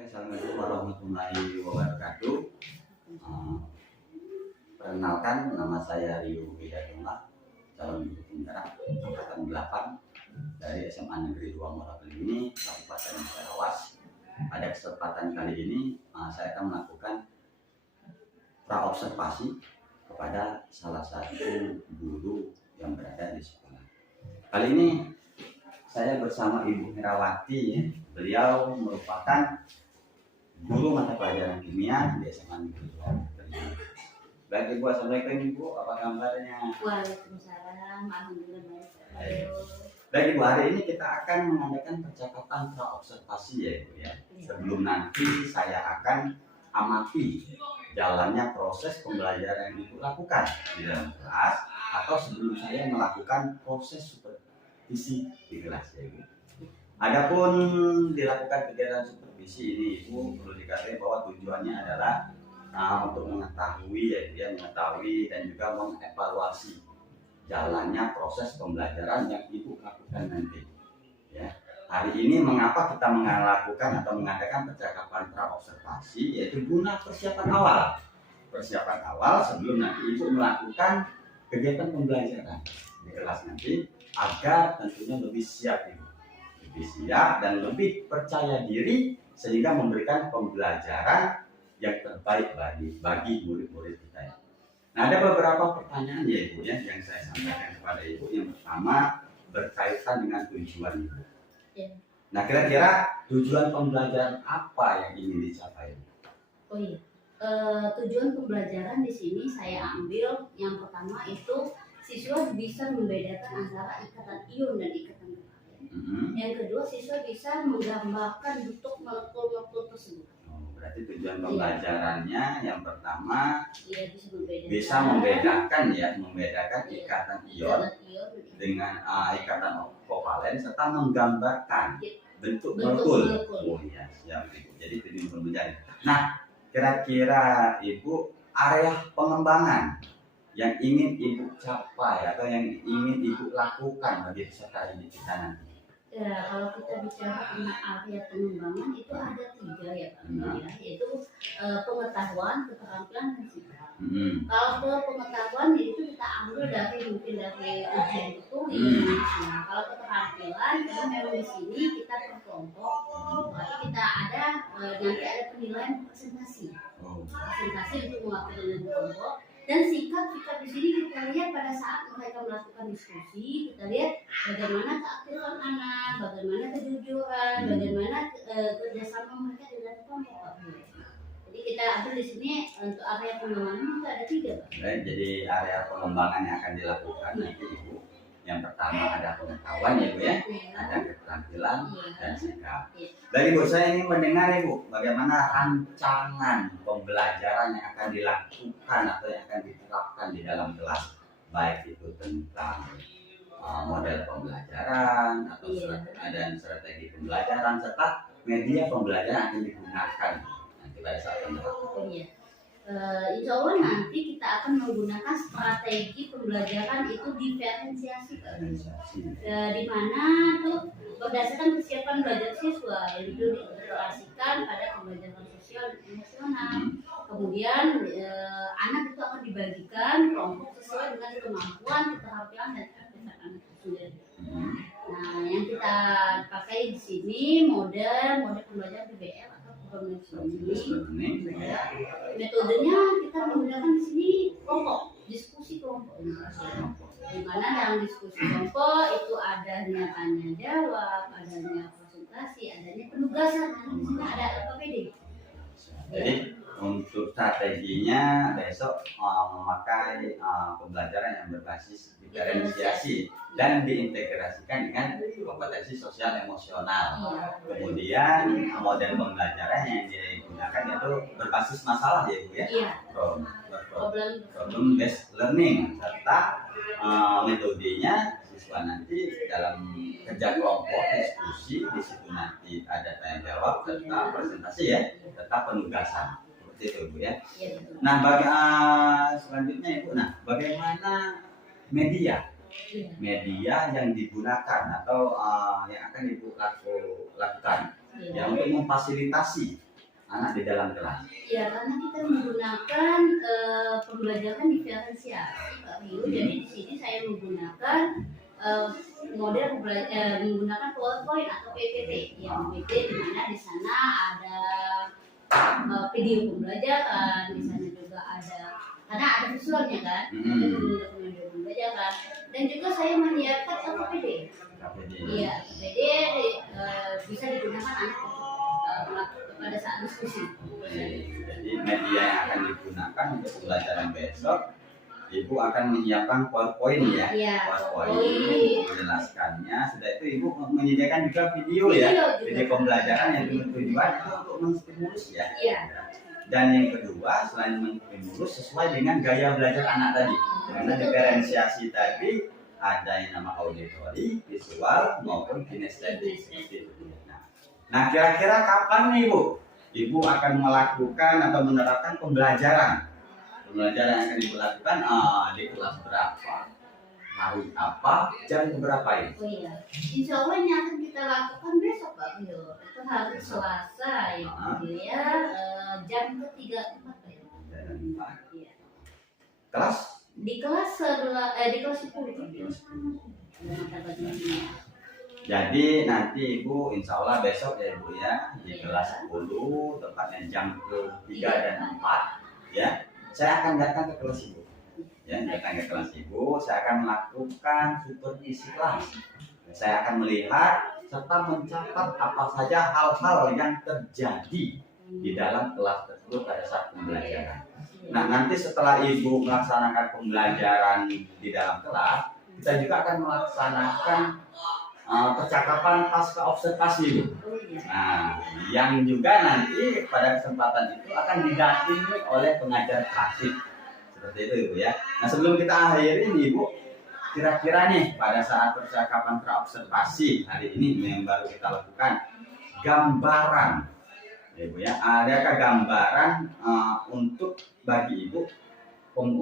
Assalamualaikum warahmatullahi wabarakatuh. Eh, Perkenalkan, nama saya Rio Widayatullah, calon guru penggerak angkatan 8 dari SMA Negeri 2 Morakelini, Kabupaten Karawang. Pada kesempatan kali ini, saya akan melakukan praobservasi kepada salah satu guru yang berada di sekolah. Kali ini saya bersama Ibu Herawati, ya. Beliau merupakan guru mata pelajaran kimia di SMA Negeri 2. Baik Ibu, assalamualaikum Ibu, apa kabarnya? Waalaikumsalam, alhamdulillah baik. Baik Ibu, hari ini kita akan mengadakan percakapan praobservasi ya Ibu ya. Sebelum nanti saya akan amati jalannya proses pembelajaran yang Ibu lakukan di dalam kelas, atau sebelum saya melakukan proses supervisi di kelas ya Ibu. Adapun dilakukan kegiatan supervisi ini Ibu perlu diketahui bahwa tujuannya adalah untuk mengetahui mengetahui dan juga mengevaluasi jalannya proses pembelajaran yang Ibu lakukan nanti. Ya. Hari ini mengapa kita melakukan atau mengadakan percakapan praobservasi, yaitu guna persiapan awal. Persiapan awal sebelum nanti Ibu melakukan kegiatan pembelajaran di kelas nanti, agar tentunya lebih siap Ibu. Lebih siap dan lebih percaya diri sehingga memberikan pembelajaran yang terbaik bagi murid-murid kita. Nah, ada beberapa pertanyaan ya Ibu ya yang saya sampaikan kepada Ibu. Yang pertama berkaitan dengan tujuan Ibu. Nah, kira-kira tujuan pembelajaran apa yang ingin dicapai? Oh iya, tujuan pembelajaran di sini saya ambil yang pertama itu siswa bisa membedakan antara ikatan ion dan ikatan kovalent. Yang kedua, siswa bisa menggambarkan bentuk molekul-molekul tersebut. Berarti tujuan pembelajarannya yang pertama bisa membedakan ikatan ion dengan ikatan kovalen serta menggambarkan bentuk molekul. Oh iya, siap Ibu. Jadi tujuan pembelajaran. Nah, kira-kira Ibu area pengembangan yang ingin Ibu capai atau yang ingin Ibu lakukan bagi peserta didik kita nanti? Ya, kalau kita bicara tentang area pengembangan itu ada 3 ya Pak, yaitu pengetahuan, keterampilan, dan sikap. Kalau ke pengetahuan itu kita ambil dari ujian itu. Nah, kalau keterampilan kita memang di sini kita per kelompok, kita ada nanti ada penilaian presentasi untuk mewakili kelompok. Dan sikap di sini kita lihat pada saat mereka melakukan diskusi, kita lihat bagaimana keaktifan anak, bagaimana kejujuran, bagaimana kerjasama mereka di dalam kelompok. Jadi kita ambil di sini untuk area pengembangan itu ada 3 Pak. Baik, jadi area pengembangan yang akan dilakukan nanti Ibu. Yang pertama ada pengetahuan ya Ibu ya, ada keterampilan dan sikap. Dari Ibu, saya ingin mendengar Ibu bagaimana rancangan pembelajaran yang akan dilakukan atau yang akan diterapkan di dalam kelas, baik itu tentang model pembelajaran atau strategi pembelajaran serta media pembelajaran yang akan digunakan nanti pada saat penerapan. Insya Allah nanti kita akan menggunakan strategi pembelajaran itu diferensiasi, di mana tuh berdasarkan kesiapan belajar siswa yang itu diintegrasikan pada pembelajaran sosial dan emosional. Kemudian anak itu akan dibagikan kelompok sesuai dengan kemampuan, keterampilan, dan keaktifan anak itu sendiri. Nah, yang kita pakai di sini mode pembelajaran PBL. Metodenya kita menggunakan di sini kelompok, diskusi kelompok. Di mana dalam diskusi kelompok itu adanya tanya jawab, adanya presentasi, adanya penugasan, dan di sini ada LKPD. Jadi untuk strateginya besok memakai pembelajaran yang berbasis diferensiasi dan diintegrasikan dengan kompetensi sosial emosional. Kemudian model pembelajaran yang digunakan itu berbasis masalah ya Ibu ya. Problem based learning serta metodenya siswa nanti dalam kerja kelompok diskusi, di situ nanti ada tanya jawab serta presentasi ya, serta penugasan. Itu Bu ya. Nah, selanjutnya Ibu, bagaimana media yang digunakan atau yang akan Ibu lakukan ya untuk memfasilitasi anak di dalam kelas? Ya, karena kita menggunakan pembelajaran diferensiasi Pak Rio. Jadi di sini saya menggunakan model menggunakan PowerPoint atau PPT. Yang PPT di mana di sana ada video pembelajaran, di sana juga ada, karena ada visualnya kan, menggunakan video pembelajaran. Dan juga saya menyiapkan LKPD. Iya, LKPD bisa digunakan anak pada saat diskusi. Jadi media yang akan digunakan untuk pembelajaran besok, Ibu akan menyiapkan PowerPoint ya, PowerPoint menjelaskannya. Sudah itu Ibu menyediakan juga video ya, video pembelajaran yang tujuan itu untuk menstimulus ya. Dan yang kedua, selain menstimulus sesuai dengan gaya belajar anak tadi, karena diferensiasi tadi ada yang nama auditori, visual maupun kinestetik. Nah, kira-kira kapan nih Ibu akan melakukan atau menerapkan pembelajaran yang akan Ibu lakukan di kelas berapa, hari apa, jam berapa ini? Oh iya, insya Allah ini akan kita lakukan besok Pak Rio. Itu hari Selasa ya, jam ke-3-4 ya. Iya. Kelas? Di kelas 10. Jadi nanti Ibu insya Allah besok ya Ibu ya, di kelas 10 tepatnya jam ke-3 dan 4 ya. Saya akan datang ke kelas Ibu ya, datang ke kelas Ibu, saya akan melakukan supervisi kelas. Saya akan melihat serta mencatat apa saja hal-hal yang terjadi di dalam kelas tersebut pada saat pembelajaran. Nah, nanti setelah Ibu melaksanakan pembelajaran di dalam kelas, kita juga akan melaksanakan percakapan pasca observasi Ibu. Nah, yang juga nanti pada kesempatan itu akan didampingi oleh pengajar praktik. Seperti itu Ibu ya. Nah, sebelum kita akhiri nih Ibu, kira-kira nih pada saat percakapan praobservasi hari ini yang baru kita lakukan, gambaran ya Ibu ya, adakah gambaran untuk bagi Ibu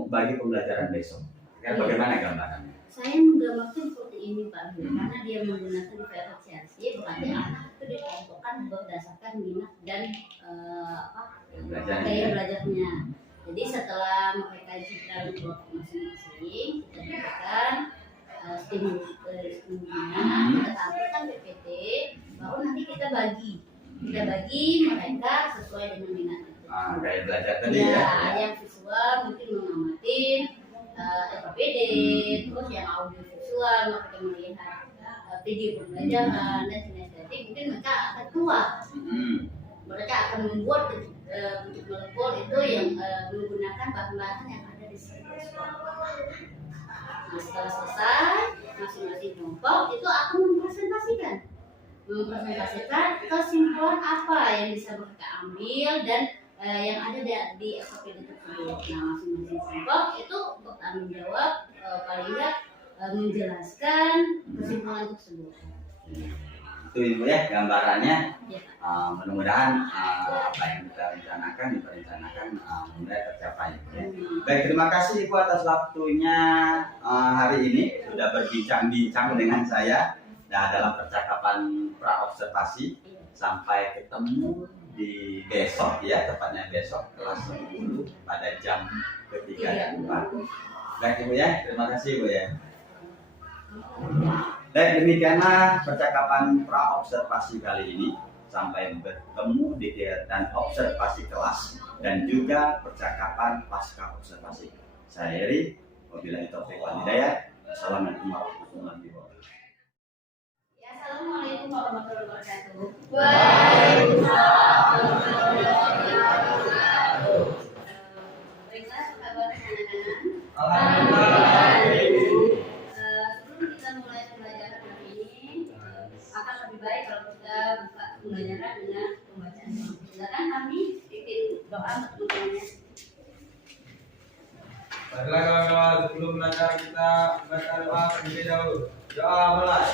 bagi pembelajaran besok? Bagaimana gambarannya? Saya menggambarkan seperti ini Pak Rio, karena dia menggunakan diferensiasi, berarti anak itu dikelompokkan berdasarkan minat dan gaya belajarnya. Jadi setelah mereka dalam kelompok masing-masing, kita berikan stimulusnya, kita tampilkan PPT, baru nanti kita bagi mereka sesuai dengan minat itu. Gaya belajar tadi ya. Yang visual mungkin mengamati LKPD, terus yang audio visual mereka melihat video pembelajaran dan kinestetik, mungkin mereka akan keluar. Mereka akan membuat untuk melebur itu yang menggunakan bahan-bahan yang ada di sekolah. Nah, setelah selesai, masing-masing kelompok itu akan mempresentasikan kesimpulan apa yang bisa mereka ambil dan yang ada di SOP tersebut. Nah, masing-masing kelompok itu bertanggung jawab paling nggak menjelaskan kesimpulan tersebut. Itu Ibu ya gambarannya. Mudah-mudahan apa yang kita direncanakan mulai tercapai ya. Baik, terima kasih Ibu atas waktunya hari ini sudah berbincang-bincang dengan saya dalam percakapan praobservasi. Sampai ketemu di besok ya, tepatnya besok kelas 10 pada jam ke-3 dan 4. Baik Ibu ya, terima kasih Ibu ya. Baik, demikianlah percakapan praobservasi kali ini. Sampai bertemu di kegiatan observasi kelas dan juga percakapan pasca observasi. Saya Heri, wabillahi taufiq wal hidayah. Assalamualaikum warahmatullahi wabarakatuh. Assalamualaikum warahmatullahi wabarakatuh. Waalaikumsalam warahmatullahi wabarakatuh. Baiklah, apa kabar anak-anak? Alhamdulillah. Sebelum kita mulai pembelajaran hari ini, akan lebih baik kalau kita buka pembelajaran dengan pembacaan. Silakan kami bikin doa untuk teman-temannya. Baiklah kawan-kawan, sebelum belajar kita baca doa terlebih dahulu. Doa mulai.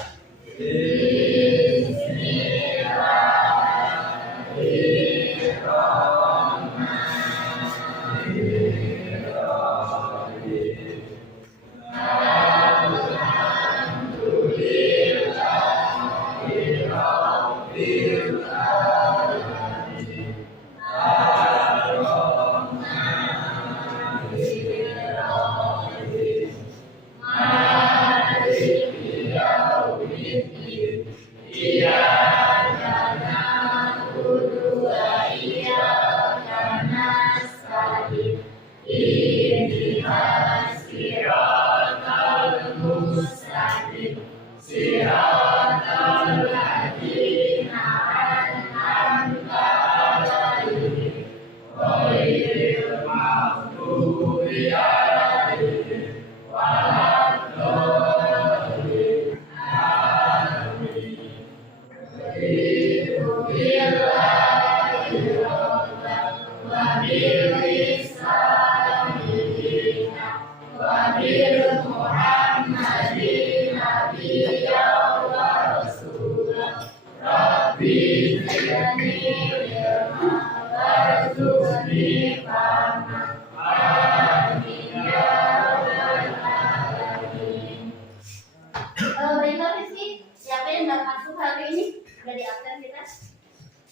Baiklah Rizky, siapa yang nggak masuk hari ini? Udah di absen kita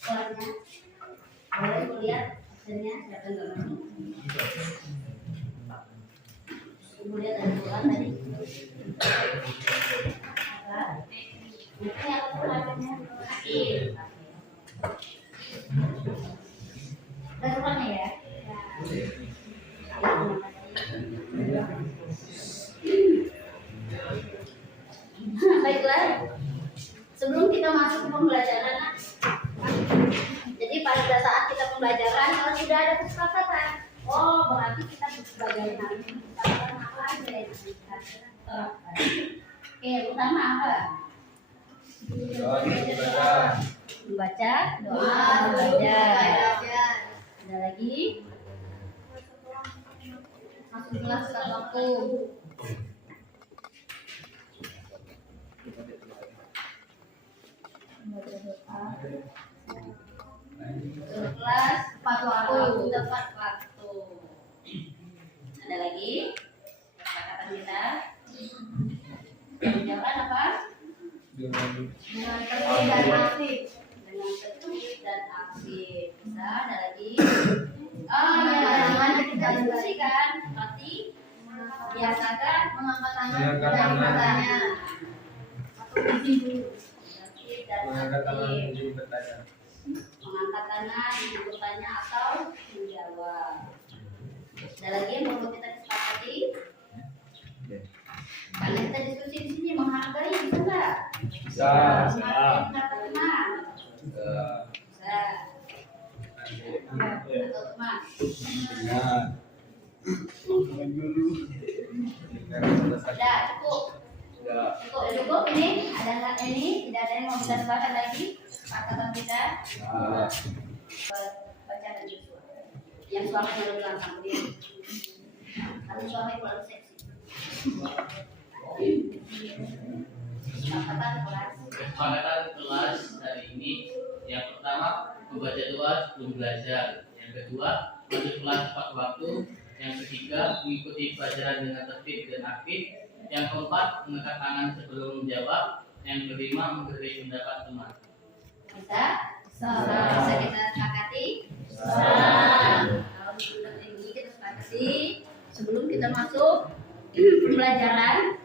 kelasnya. Boleh kuliah absennya siapa yang nggak masuk? Ibu lihat ada bulan tadi. Apa? Ini apa bulannya? Udah bulannya ya? Baiklah, sebelum kita masuk ke pembelajaran, jadi pada saat kita pembelajaran kalau sudah ada kesepakatan, oh berarti kita belajar hari ini kesepakatan apa aja yang kita terapkan. Oke, utama apa? Membaca, doa, belajar. Ada lagi? Masuk kelas tepat waktu. Kelas tepat waktu. Ada lagi? Kata-kata kita. Jawaban apa? Dengan tertib dan aktif. Bisa ada lagi? Oh ya, jangan kita diskusikan. Berarti biasakan mengangkat tangannya. Mengangkat tangan menjadi bertanya. Mengangkat tangan, bertanya atau menjawab. Ada lagi yang perlu kita sepakati? Kalau kita diskusi di sini menghargai bisa nggak? Bisa. Menghargai pendapat teman. Bisa. Bisa. Atau teman. Sudah cukup. Cukup ini ada nggak ini? Tidak ada yang mau kita sebarkan lagi? Kata kita. Baca dan suara. Yang suaranya lebih lantang dia. Kalau suaranya terlalu seksi. Kesepakatan kelas hari ini yang pertama membaca doa sebelum belajar, yang kedua masuk kelas tepat waktu, yang ketiga mengikuti pelajaran dengan tertib dan aktif, yang keempat mengangkat tangan sebelum menjawab, yang kelima menghargai pendapat teman. Bisa? Bisa kita sepakati? Kalau sudah ini kita sepakati sebelum kita masuk pembelajaran.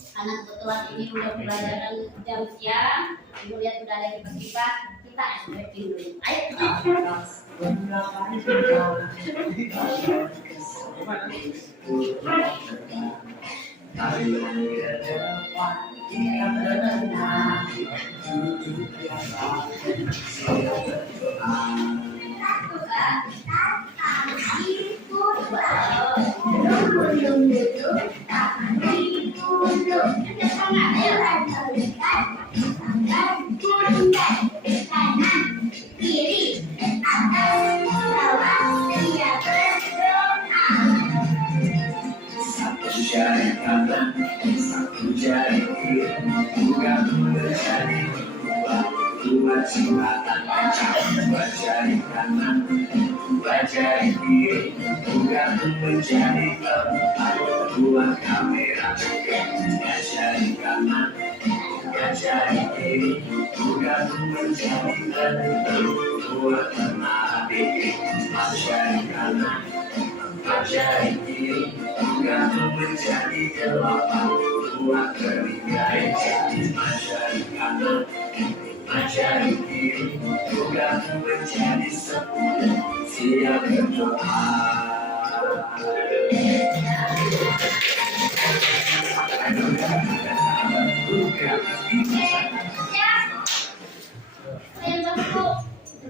Karena kebetulan ini udah pembelajaran jam siang, ibu lihat udah ada kipas-kipas, kita stretching dulu.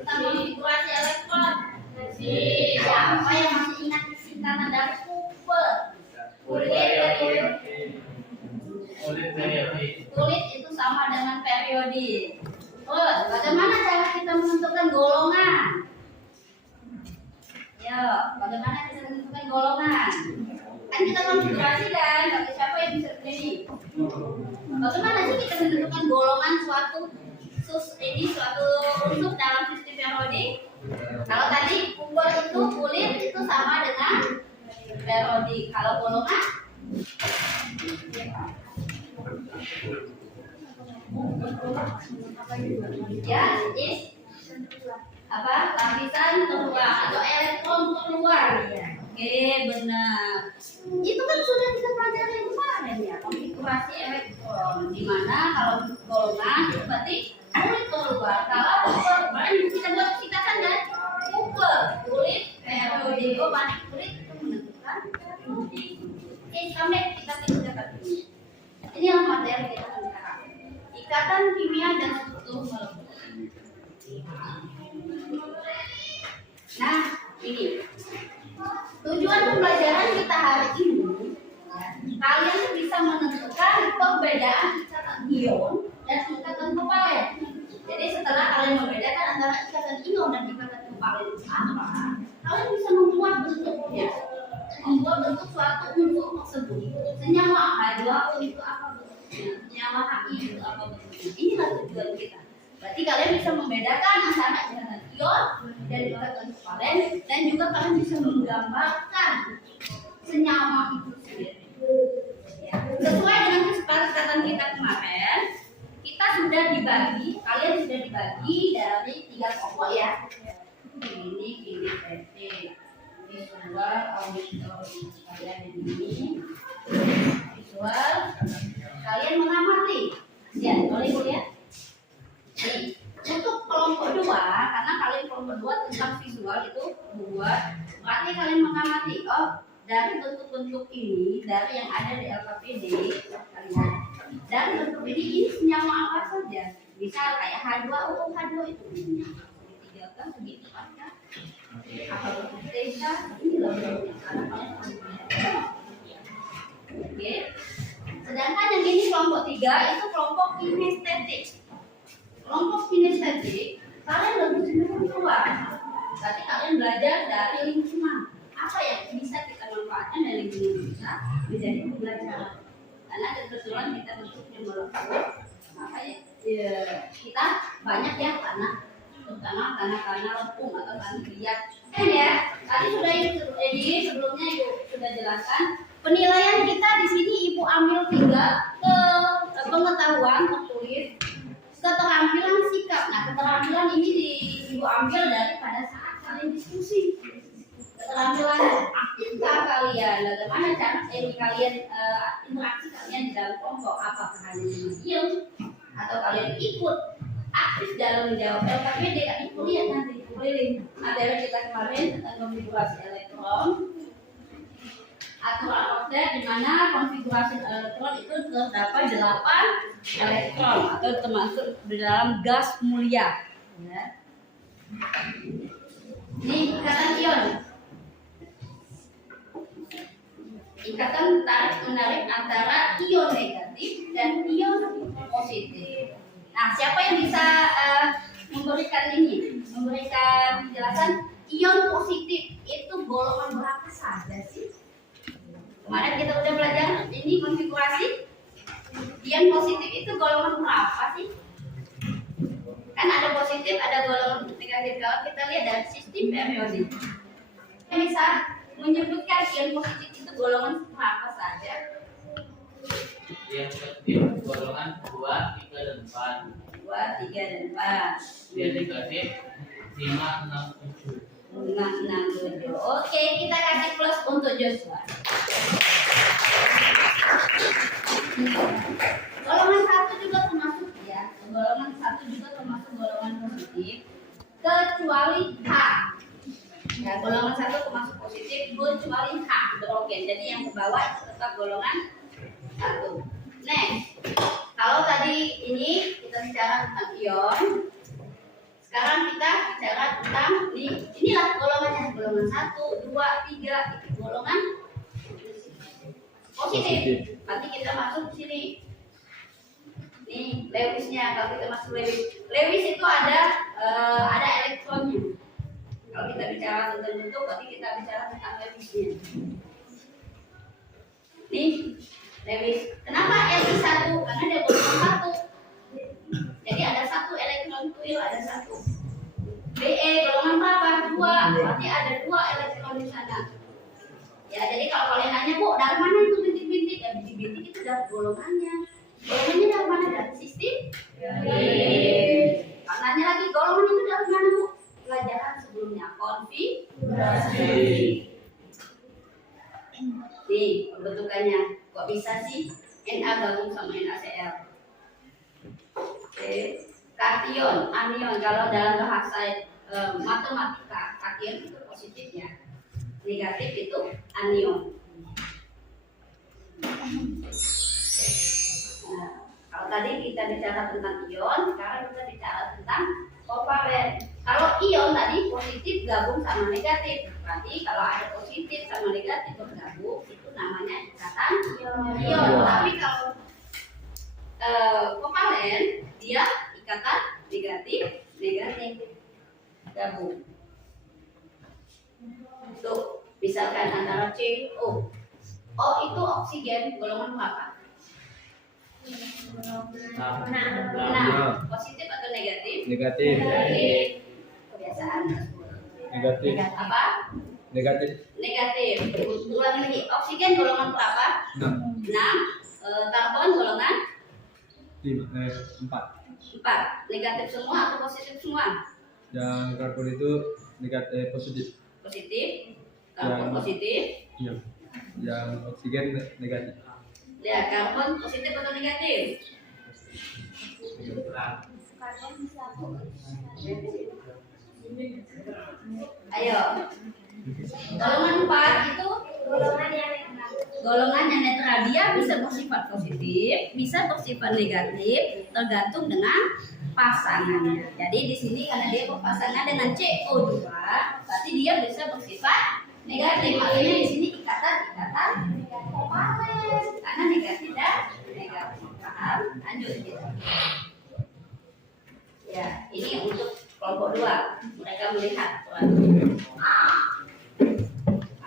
Tentang konfigurasi elektron. Siapa yang masih ingat singkatan dari Cooper? Kulit itu sama dengan periodik. Oh, bagaimana cara kita ini suatu unsur dalam sistem periodik. Kalau tadi kubur itu kulit itu sama dengan periodik. Kalau golongan ya is apa lapisan terluar atau elektron terluar. Oke, benar. Itu kan sudah kita pelajari kemarin ya, konfigurasi elektron. Di mana kalau golongan itu berarti kulit terluar. Kalau berarti kita buat singkatan kan kulit periodik kulit itu menentukan periodik. Sampai kita tinggalkan ini. Ini yang materi kita sekarang. Ikatan kimia dan struktur molekul. Nah, ini tujuan pembelajaran kita hari ini. Kalian bisa menentukan perbedaan ikatan ion dan ikatan kovalen. Jadi setelah kalian membedakan antara ikatan ion dan ikatan kovalen itu apa, kalian bisa membuat bentuknya, membuat bentuk suatu unsur tersebut. Senyawa H2O itu apa bentuknya, senyawa Hi itu apa bentuknya. Inilah tujuan kita. Berarti kalian bisa membedakan antara ikatan ion dan ikatan kovalen, dan juga kalian bisa menggambarkan senyawa itu sendiri. Ya. Sesuai dengan kesepakatan kita kemarin, kita sudah dibagi, kalian sudah dibagi dari 3 kelompok ya. Ini PT, visual, auditor, kalian ini visual, kalian mengamati. Ya, boleh lihat. Nih, untuk kelompok 2, karena kalian kelompok 2 tentang visual itu 2, berarti kalian mengamati. Oh, dari bentuk-bentuk ini, dari yang ada di LKPD, kalian dari bentuk ini senyawa apa saja? Misal kayak H2O, H2O itu senyawa segitiga, segitiga, apa bentuk theta, ini loh bentuknya. Karena kalian oke. Sedangkan yang ini kelompok 3 itu kelompok kinestetik. Kelompok kinestetik, kalian lebih cenderung keluar. Berarti kalian belajar dari lingkungan. Apa yang bisa kita manfaatkan dari lingkungan kita menjadi pembelajaran. Karena kebetulan kita bentuknya molekul, makanya kita banyak ya tanah, terutama tanah-tanah lempung atau tanah liat. Kan ya, tadi sudah ini sebelumnya Ibu sudah jelaskan. Penilaian kita di sini Ibu ambil 3 ke pengetahuan tertulis, keterampilan sikap. Nah, keterampilan ini Ibu ambil dari pada saat kalian diskusi. Keterampilan aktifkah kalian, bagaimana cara kalian interaksi kalian di dalam kelompok, apakah hanya diam atau kalian ikut aktif dalam menjawab LKPD. Kalian lihat nanti keliling materi kita kemarin tentang konfigurasi elektron, aturan Oster, di mana konfigurasi elektron itu terdapat 8 elektron atau termasuk di dalam gas mulia. Ya. Ini ikatan ion. Ikatan tarik-menarik antara ion negatif dan ion positif. Nah, siapa yang bisa memberikan penjelasan ion positif itu golongan berapa saja sih? Kemarin kita udah belajar ini konfigurasi ion positif itu golongan berapa sih? Kan ada positif, ada golongan negatif. Kalau kita lihat dari sistem periodik, bisa menyebutkan ion positif itu golongan berapa saja? Yang positif golongan 2, 3, dan 4. 2, 3, dan 4. Yang negatif 5, 6, 7. 5, 6, 7. Oke, kita kasih plus untuk Joshua. Golongan 1 juga termasuk ya. Golongan 1 juga termasuk golongan positif, kecuali H. Ya, golongan 1 termasuk positif kecuali H hidrogen. Jadi yang ke bawah itu tetap golongan 1. Next, kalau tadi ini kita bicara tentang ion, sekarang kita bicara tentang inilah golongannya, golongan 1, 2, 3 itu golongan positif. Nanti kita masuk ke sini. Nih Lewisnya, kalau kita masuk Lewis itu ada elektronnya. Kalau kita bicara tentang bentuk, berarti kita bicara tentang Lewisnya. Nih Lewis. Kenapa Lewis 1? Karena dia golongan 1. Jadi ada 1 elektron positif ada 1. BE golongan berapa? 2. Berarti ada 2 elektron di sana. Ya, jadi kalau kalian nanya, Bu, dari mana itu bintik-bintik? Ya, bintik-bintik itu dari golongannya. Golongannya dari mana? Dari sistem? Nanya lagi, golongan itu dari mana, Bu? Pelajaran sebelumnya, konfigurasi. Nih, pembentukannya. Kok bisa sih Na gabung sama NaCl? Oke. Kation, anion. Kalau dalam bahasa matematika, kation itu positifnya. Negatif itu anion. Nah, kalau tadi kita bicara tentang ion, sekarang kita bicara tentang kovalen. Kalau ion tadi positif gabung sama negatif. Berarti kalau ada positif sama negatif bergabung itu namanya ikatan ion. Tapi kalau kovalen dia ikatan negatif gabung. Tuh, misalkan antara CO. O itu oksigen golongan berapa? 6. Positif atau negatif? Negatif. Kebiasaan. Negatif. Apa? Negatif. Negatif. Ulangi lagi. Oksigen golongan berapa? 6. 6. Karbon golongan 4. 4. Negatif semua atau positif semua? Yang karbon itu negatif positif. Positif. Karbon positif. Iya. Yang oksigen negatif. Ya, karbon positif atau negatif? Ayo. Golongan 4 itu golongan yang netral. Dia bisa bersifat positif, bisa bersifat negatif, tergantung dengan pasangannya. Jadi di sini karena dia berpasangan dengan CO2, berarti dia bisa bersifat negatif. Makanya di sini ikatan kovalen karena negatif dan negatif. Paham? Lanjut kita. Ya, ini untuk kelompok 2. Mereka melihat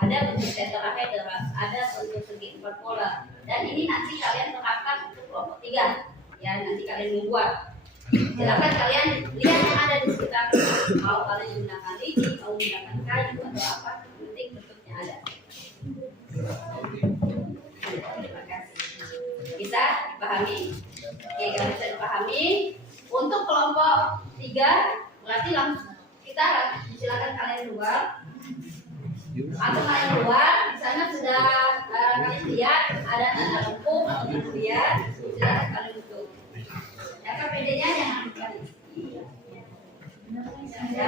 ada bentuk tetrahedra, ada bentuk segi 4 pola, dan ini nanti kalian terapkan untuk kelompok 3. Ya, nanti kalian membuat. Silakan kalian lihat yang ada di sekitar. Mau kalian menggunakan lidi, mau menggunakan kayu atau apa, penting bentuknya ada. Terima kasih. Bisa dipahami? Oke, kalau bisa dipahami, untuk kelompok 3 berarti langsung kita silakan kalian keluar. Langsung kalian keluar. Di sana sudah kalian lihat ada tanda lengkung atau kemudian silakan kalian tutup. Ya, KPD-nya jangan lupa. Ya,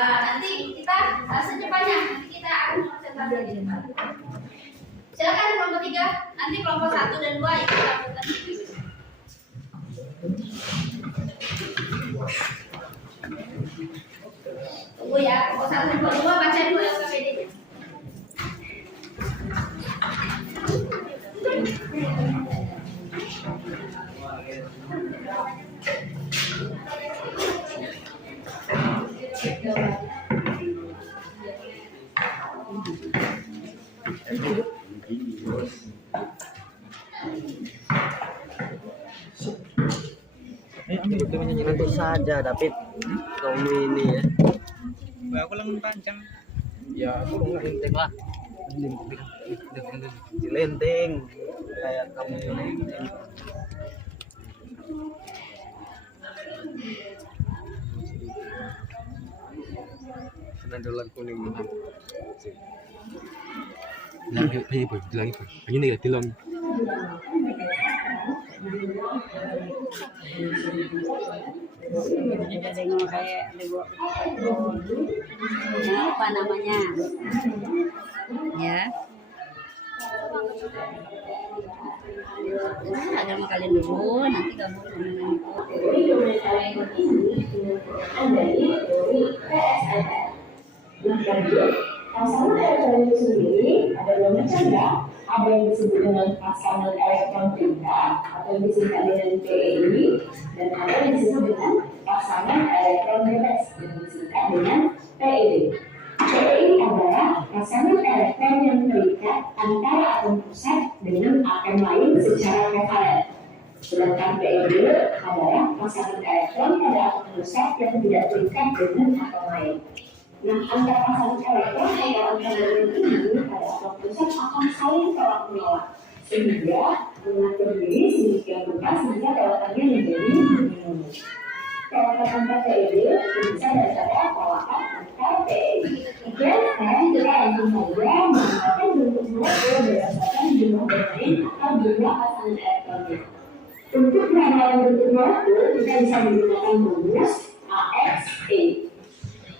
nanti kita secepatnya nanti kita akan presentasi di depan. Silakan kelompok 3, nanti kelompok 1 dan 2 ikut lakukan. Tunggu ya, kelompok 1 dan 2 baca dulu KPD-nya. Tentu saja David kamu ini ya. Aku lengan panjang. Ya aku nggak lenting lah. Lenting kayak kamu ini. Dolar kuning. Lagi ini ya tilon. Tengok kayak apa namanya ya, agama kalian dulu nanti gabung dengan pasangan elektron itu sendiri ada dua macam ya. Ada yang disebut dengan pasangan elektron tingkat atau yang disingkat dengan PEI, dan ada yang disebut dengan pasangan elektron bebas yang disingkat dengan PEB. PEI adalah pasangan elektron yang terikat antara atom pusat dengan atom lain secara kevalen. Sedangkan PEB adalah pasangan elektron pada atom rusak yang tidak terikat dengan atom lain. Nah, antar pasangan elektron atau antar elemen ini pada atom rusak akan saling tolak menolak, sehingga mengatur diri sedemikian rupa sehingga tolakannya menjadi minimum. Tolakan antar PED bisa daripada tolakan antar PED. Dan sekarang kita langsung saja menggunakan bentuk molekul berdasarkan jumlah bermain atau jumlah pasangan elektronnya. Untuk penambahan bentuk molekul kita bisa menggunakan rumus AXE.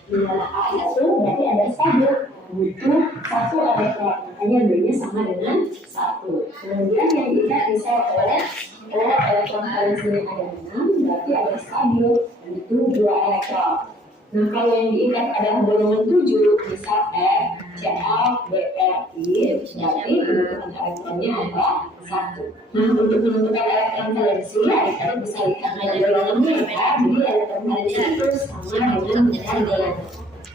Di mana A itu berarti ada stabil butuh satu elektron, makanya B-nya sama dengan 1. Kemudian yang tidak bisa oleh elektron valensinya ada 6, berarti ada stabil itu 2 elektron. Nah, kalau yang diikat adalah golongan 7, misal F, Ca, Br, I, berarti kebutuhan elektronnya ada 1. Nah, untuk menentukan elektron valensi, kita bisa lihat ada golongannya ya, jadi elektron valensi itu sama dengan golongan.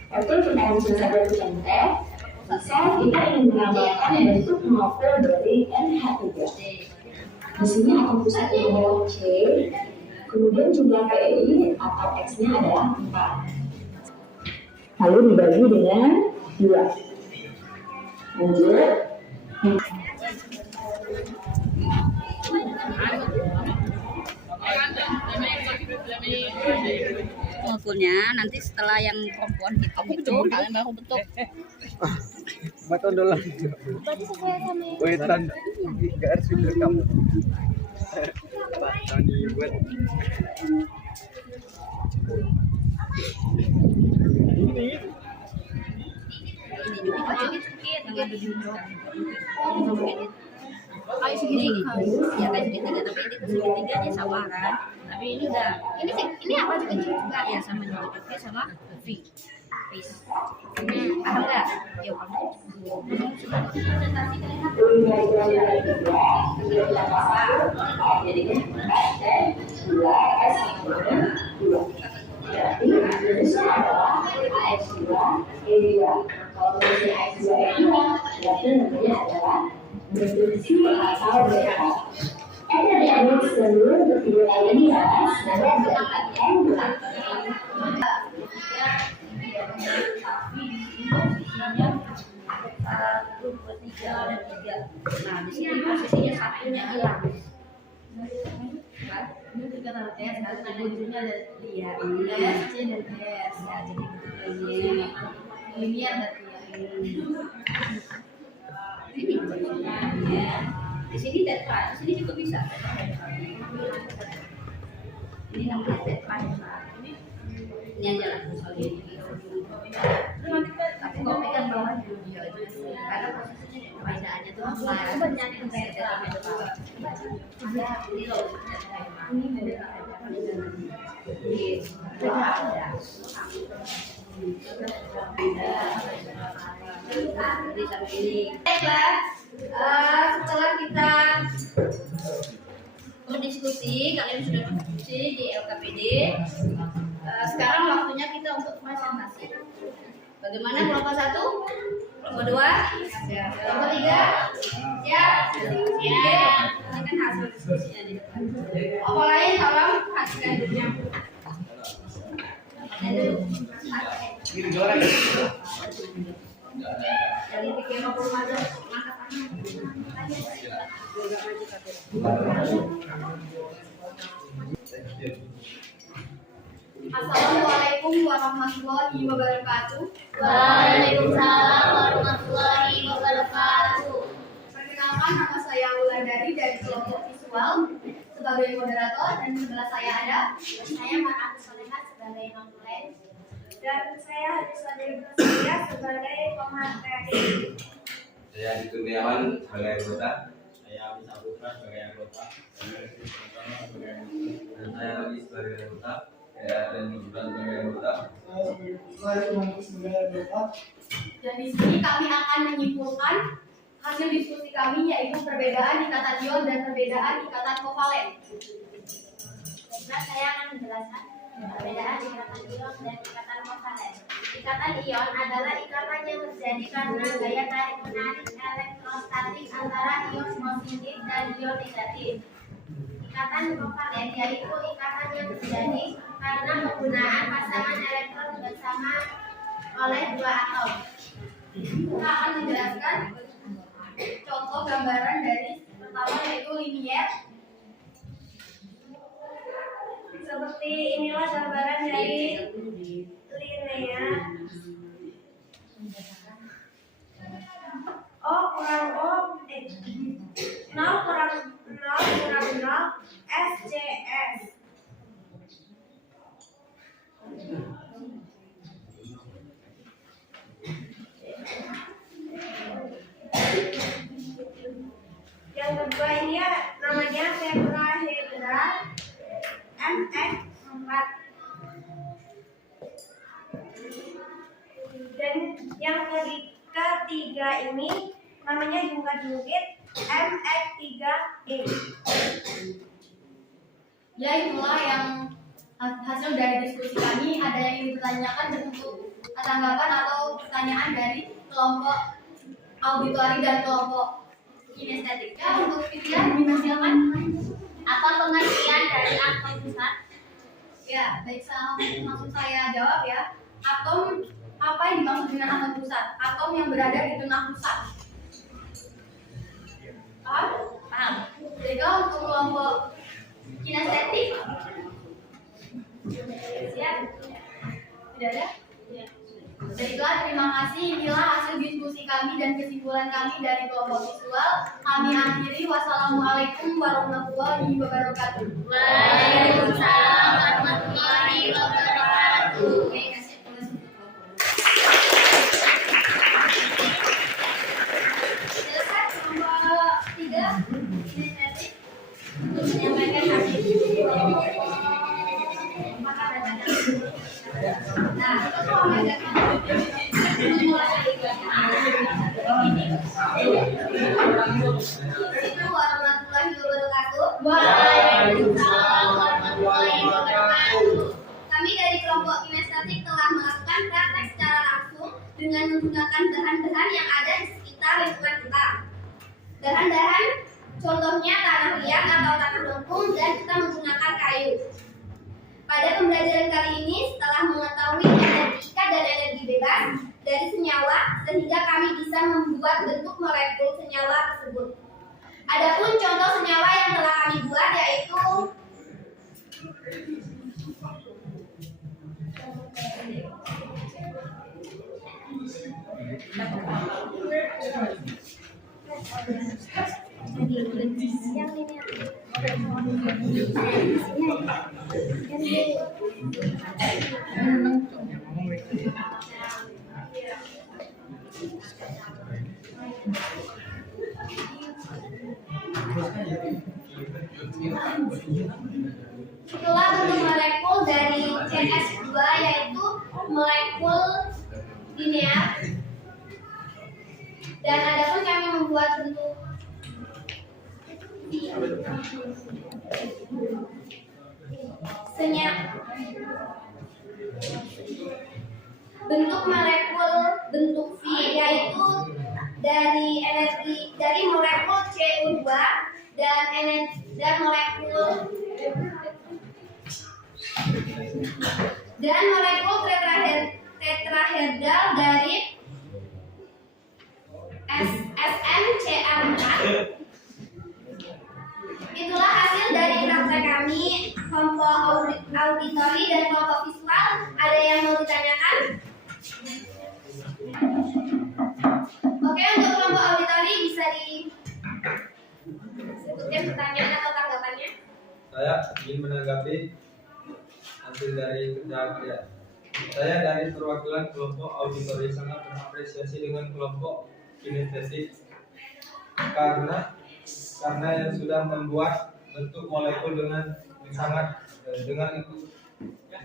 Oke, kita langsung saja contoh. Misal kita ingin menambahkan bentuk molekul dari NH3. Di sini atom pusatnya adalah C, kemudian jumlah PEI atau X-nya adalah 4. Lalu dibagi dengan 2. Lanjut. Molekulnya nanti setelah yang perempuan hitung itu kalian baru bentuk. Baton doang. Wetan enggak harus direkam. Baton buat. Ini juga sedikit jangan dijumlah. Kayak segitiga, ya kayak segitiga, tapi ini segitiganya sama kan? Tapi ini enggak. Ini apa juga juga ya sama juga sama V. Paham nggak? Ya paham. Indonesia adalah AX2 E2. Kalau misalnya AX2 E2 berarti namanya adalah berfungsi asal beta. Dari adik seluruh video kali ini ya, saya berikan Satu, tiga, dan 3. Nah, di sini posisinya satunya hilang. Ini kita S, ada ujungnya ada ya, S, C dan S. Ya, jadi ini linear berarti ya. Ini ya. Di sini tetra, di sini juga bisa. Ini namanya tetra. Ini aja lah misalnya ini. Tapi kok pegang bawahnya karena posisinya perbedaannya tuh sebenarnya yang saya tetra itu. Ini loh. Ini beda. Baiklah, setelah kita berdiskusi, kalian sudah berdiskusi di LKPD. Sekarang waktunya kita untuk presentasi. Bagaimana kelompok 1? Kelompok 2? Kelompok 3? Ya. Ini kan hasil diskusinya di depan. Apa lain tolong hasilkan dulu. Jadi pikir apa aja, Assalamualaikum warahmatullahi wabarakatuh. Waalaikumsalam warahmatullahi wabarakatuh. Perkenalkan, nama saya Wulandari dari kelompok visual sebagai moderator, dan sebelah saya ada Saya Mar'atu Soleha sebagai non-tulen. Dan saya Hadiswadri Prasetya sebagai pemateri. Saya Adi Kurniawan sebagai anggota. Saya Bisa Putra sebagai anggota. Dan saya lagi sebagai anggota. Dan juga sebagai anggota. dan di sini kami akan menyimpulkan hasil diskusi kami, yaitu perbedaan ikatan ion dan perbedaan ikatan kovalen. Baiklah, saya akan menjelaskan perbedaan ikatan ion dan ikatan kovalen. Ikatan ion adalah ikatan yang terjadi karena gaya tarik menarik elektrostatik antara ion positif dan ion negatif. ikatan kovalen, yaitu ikatan yang terjadi karena penggunaan pasangan elektron bersama oleh dua atom. Kita akan menjelaskan contoh gambaran dari pertama yaitu linier. Seperti inilah gambaran dari linear. O kurang O, 0 kurang 0, SCS. Yang kedua ini ya, namanya tetrahedral MX4. Dan yang ketiga ini namanya jumlah jungkit MX3E. Ya, itulah yang hasil dari diskusi kami. Ada yang ingin ditanyakan dan untuk tanggapan atau pertanyaan dari kelompok auditori dan kelompok kinestetik. Ya, untuk Fitria dipersilakan. Apa pengertian dari atom pusat? Ya, baik, langsung saya jawab ya. Atom, apa yang dimaksud dengan atom pusat? Atom yang berada di tengah pusat. Paham? Jadi untuk kelompok kinestetik, siap? Tidak ada? Baiklah, terima kasih. Inilah hasil diskusi kami dan kesimpulan kami dari kelompok visual. Kami akhiri. Wassalamualaikum warahmatullahi wabarakatuh. Waalaikumsalam warahmatullahi wabarakatuh. Silakan kelompok 3 kinestetik untuk menyampaikan hasil. Assalamualaikum warahmatullahi wabarakatuh. Waalaikumsalam warahmatullahi wabarakatuh. Kami dari kelompok kinestetik telah melakukan praktek secara langsung dengan menggunakan bahan-bahan yang ada di sekitar lingkungan kita. Bahan-bahan contohnya tanah liat atau tanah lempung, dan kita menggunakan kayu. Pada pembelajaran kali ini, setelah mengetahui energi ikat dan energi bebas dari senyawa, sehingga kami bisa membuat bentuk molekul senyawa tersebut. Adapun contoh senyawa yang telah kami buat yaitu itulah bentuk molekul dari CH2, yaitu molekul linear. Dan adapun kami membuat bentuk bentuk molekul bentuk V, yaitu dari molekul CO2 dan molekul tetrahedral dari SNCA4. Itulah hasil dari praktek kami, kelompok auditori dan kelompok visual. Ada yang mau ditanyakan? Oke, untuk kelompok auditori bisa disebutkan pertanyaan atau tanggapannya. Saya ingin menanggapi hasil dari kerja kalian. Saya dari perwakilan kelompok auditori sangat mengapresiasi dengan kelompok kinestetik karena yang sudah membuat bentuk molekul dengan sangat dengan itu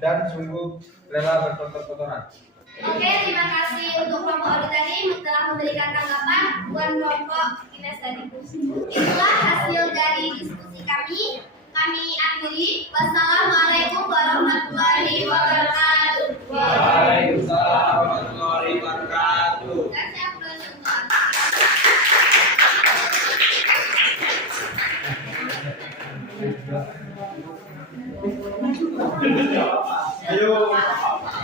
dan sungguh rela berkotor-kotoran. Oke, terima kasih untuk kelompok auditori telah memberikan tanggapan buat kelompok kinestetik. Itulah hasil dari diskusi kami. Kami akhiri. Wassalamualaikum warahmatullahi wabarakatuh. Waalaikumsalam warahmatullahi wabarakatuh. Dan saya bersyukur.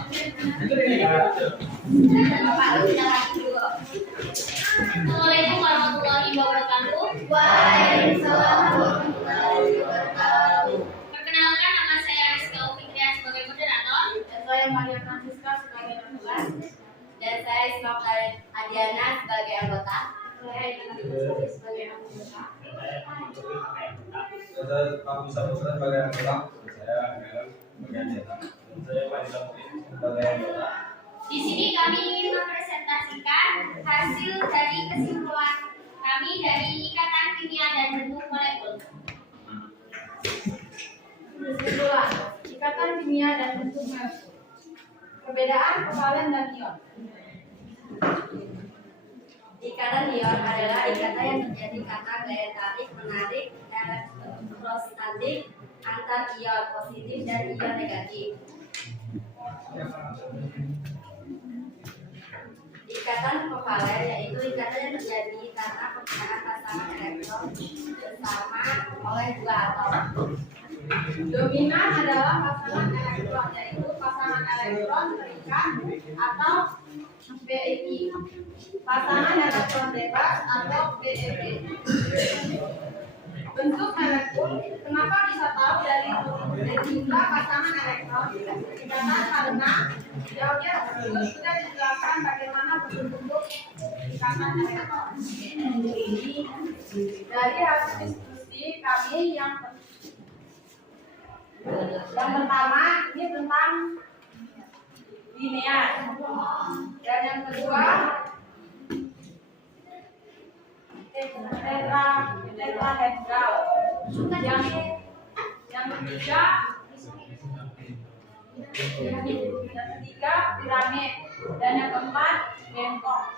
Assalamualaikum warahmatullahi wabarakatuh. Waalaikumsalam warahmatullahi wabarakatuh. Perkenalkan, nama saya Rizka Fikria sebagai moderator. Dan saya Maria Francisca sebagai pembuka. Dan saya Isma Adiana sebagai anggota. Saya Ina Natasari sebagai anggota. Saya Pak Musa Putra sebagai anggota. Saya Angel sebagai anggota. Dan saya Pak Isa Mutin sebagai anggota. Di sini kami ingin mempresentasikan hasil dari kesimpulan kami dari Ikatan Kimia dan Bentuk Molekul. Kesimpulan, ikatan kimia dan bentuk molekul. Perbedaan kovalen dan ion. Ikatan ion adalah ikatan yang terjadi karena gaya tarik menarik elektrostatik antar ion positif dan ion negatif. Ikatan kovalen yaitu ikatan yang terjadi karena penggunaan pasangan elektron bersama oleh dua atom. Dominan adalah pasangan elektron, yaitu pasangan elektron terikat atau BEP. Pasangan elektron bebas atau BEB. Bentuk molekul, kenapa bisa tahu dari jumlah pasangan elektron? Karena jauhnya sudah dijelaskan bagaimana bentuk ikatan elektron. Dari hasil diskusi kami yang pertama ini tentang linear, dan yang kedua tetrahedral, yang ketiga piramid, dan yang keempat bengkok.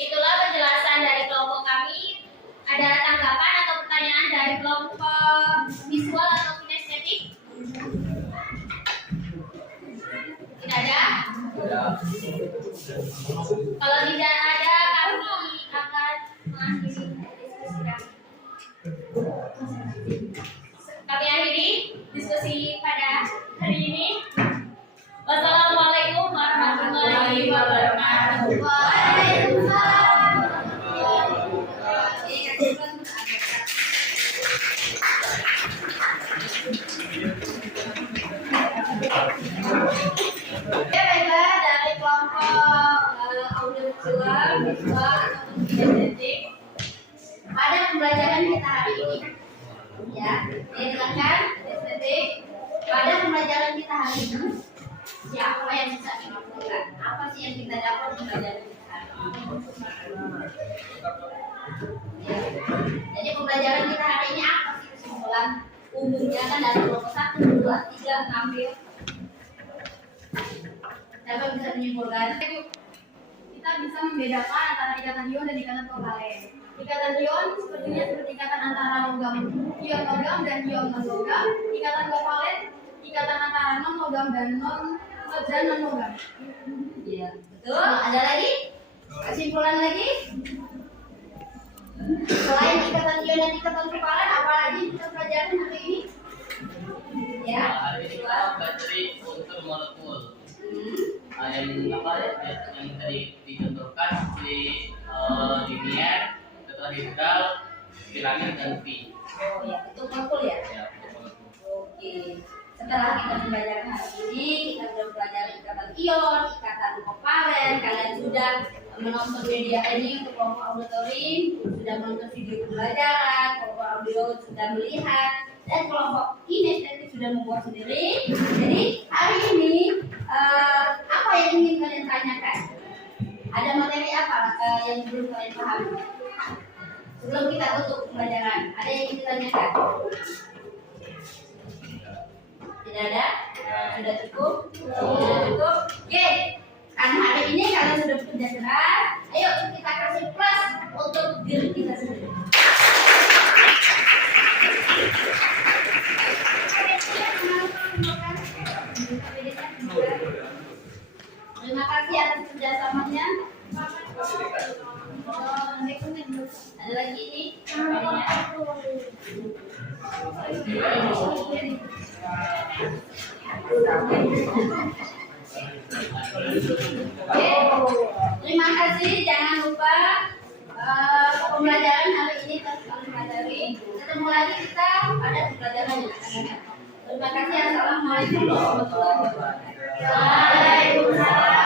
Itulah penjelasan dari kelompok kami. Ada tanggapan atau pertanyaan dari kelompok visual atau kinestetik? Tidak ada? Kalau tidak ada, kami akan mengakhiri diskusi kami. Kami akhiri diskusi pada hari ini. Wassalamualaikum warahmatullahi wabarakatuh. Waalaikumsalam warahmatullahi wabarakatuh. Baiklah, dari kelompok audiovisual, visual ataupun kinestetik, pada pembelajaran kita hari ini, ya, dengarkan estetik. Pada pembelajaran kita hari ini, siapa yang bisa dilakukan? Apa sih yang kita dapat pembelajaran kita hari ini? Ya. Jadi pembelajaran kita hari ini apa sih kesimpulan umumnya kan dari kelompok 1, 2, 3 ngambil. Siapa bisa menyimpulkan? Kita bisa membedakan antara ikatan ion dan ikatan kovalen. Ikatan ion sepertinya seperti ikatan antara logam, ion logam dan ion non logam. Ikatan kovalen ikatan antara non logam dan non logam. Iya, betul. Ada lagi? Kesimpulan lagi? Selain ikatan ion dan ikatan kovalen, apa lagi kita pelajari hari ini? Ya. Hari ini kita pelajari unsur molekul. Yang apa ya? Yang tadi dicontohkan di linear, tetrahedral, piramid dan V. Oh ya, itu molekul ya. Ya, molekul. Oke. Setelah kita belajar hari ini, kita sudah belajar ikatan ion, ikatan kovalen. Kalian sudah menonton media ini untuk kelompok auditoring, sudah menonton video pembelajaran, kelompok audio sudah melihat, dan kelompok kinestetik sudah membuat sendiri. Jadi hari ini apa yang ingin kalian tanyakan? Ada materi apa yang belum kalian pahami? Sebelum kita tutup pembelajaran, ada yang ingin ditanyakan? Tidak ada? Sudah cukup? Sudah cukup? Oke. Karena hari ini kalian sudah bekerja keras, ayo kita kasih plus untuk diri kita sendiri. Terima kasih atas kerjasamanya. Ada lagi ini. Terima kasih. Jangan lupa pembelajaran hari ini telah kami pelajari. Ketemu lagi kita pada pembelajaran yang akan datang. Terima kasih. Assalamualaikum warahmatullahi wabarakatuh. Waalaikumsalam.